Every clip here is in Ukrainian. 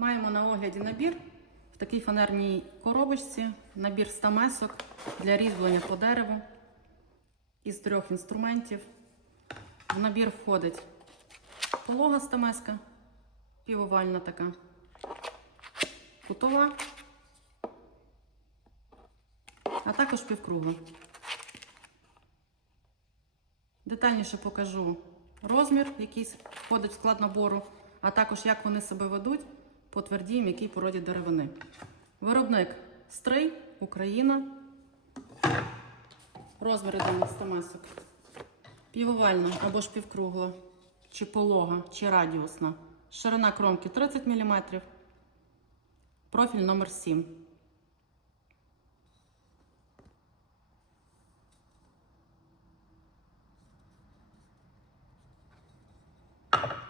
Маємо на огляді набір в такій фанерній коробочці, набір стамесок для різьблення по дереву із трьох інструментів. В набір входить полога стамеска, півовальна така, кутова, а також півкругла. Детальніше покажу розмір, який входить в склад набору, а також як вони себе ведуть по твердій м'якій породі деревини. Виробник Стрий, Україна. Розміри даних стамесок. Півовальна або ж півкругла, чи полога, чи радіусна. Ширина кромки 30 мм. Профіль номер 7.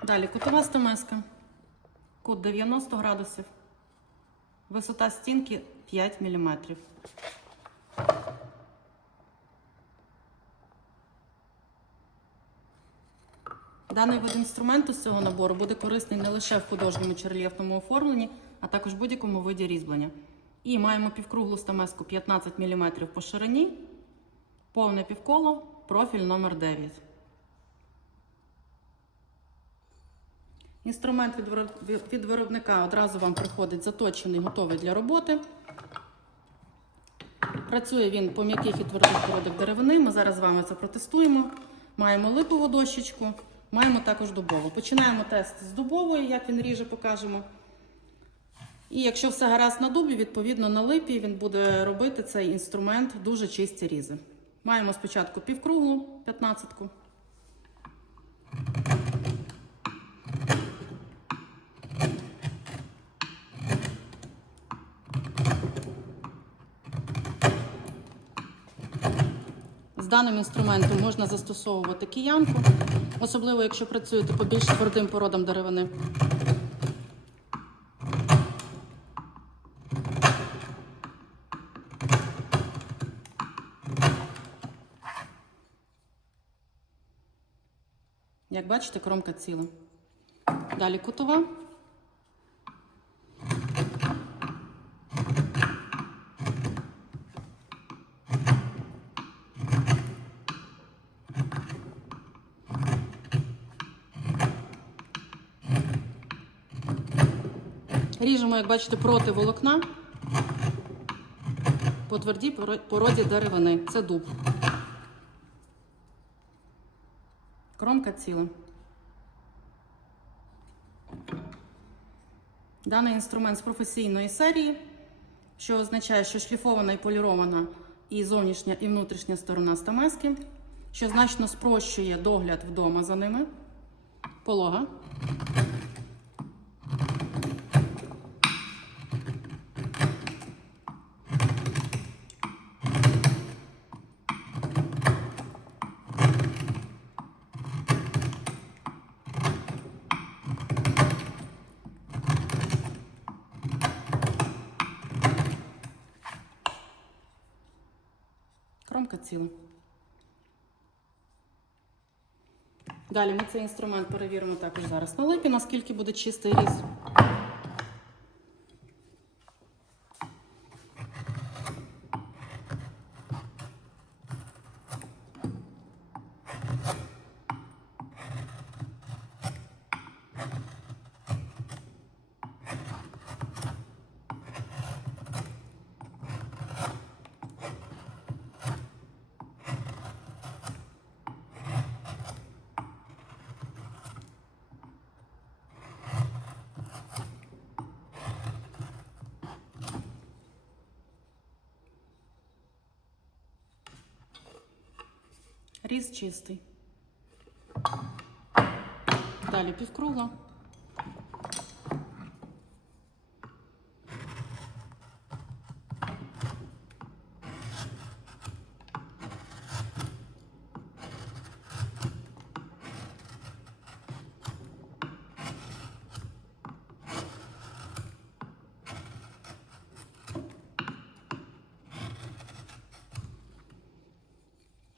Далі кутова стамеска. Кут 90 градусів. Висота стінки 5 мм. Даний вид інструменту з цього набору буде корисний не лише в художньому чи рельєфному оформленні, а також в будь-якому виді різьблення. І маємо півкруглу стамеску 15 мм по ширині, повне півколо, профіль номер 9. Інструмент від виробника одразу вам приходить заточений, готовий для роботи. Працює він по м'яких і твердих породах деревини. Ми зараз з вами це протестуємо. Маємо липову дощечку, маємо також дубову. Починаємо тест з дубової, як він ріже, покажемо. І якщо все гаразд на дубі, відповідно на липі він буде робити цей інструмент дуже чисті різи. Маємо спочатку півкруглу 15-ку. Даним інструментом можна застосовувати киянку, особливо якщо працюєте по більш твердим породам деревини. Як бачите, кромка ціла. Далі кутова. Ріжемо, як бачите, проти волокна по твердій породі деревини. Це дуб. Кромка ціла. Даний інструмент з професійної серії, що означає, що шліфована і полірована і зовнішня, і внутрішня сторона стамески, що значно спрощує догляд вдома за ними. Полога. Кромка. Далі ми цей інструмент перевіримо також зараз на липі, наскільки буде чистий різ. Різ чистий. Далі півкругла.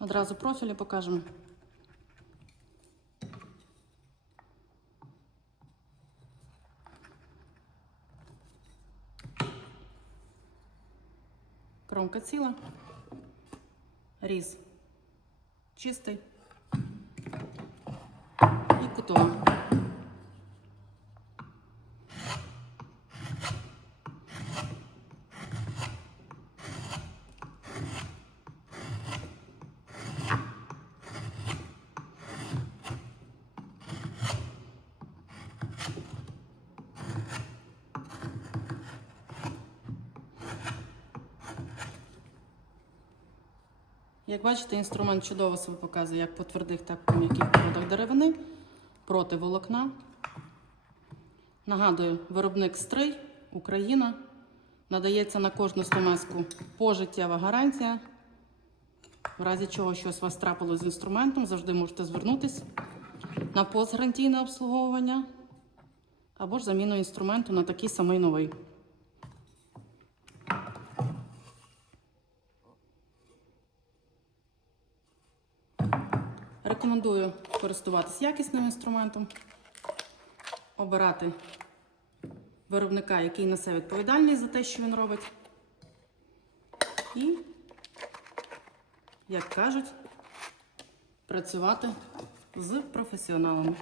Одразу профили покажем. Кромка ціла, рис чистый и кутова. Як бачите, інструмент чудово себе показує як по твердих, так і по м'яких породах деревини проти волокна. Нагадую, виробник Стрий, Україна. Надається на кожну стомеску пожиттєва гарантія. В разі чого щось вас трапило з інструментом, завжди можете звернутися на постгарантійне обслуговування або ж заміну інструменту на такий самий новий. Рекомендую користуватись якісним інструментом, обирати виробника, який несе відповідальність за те, що він робить. І, як кажуть, працювати з професіоналами.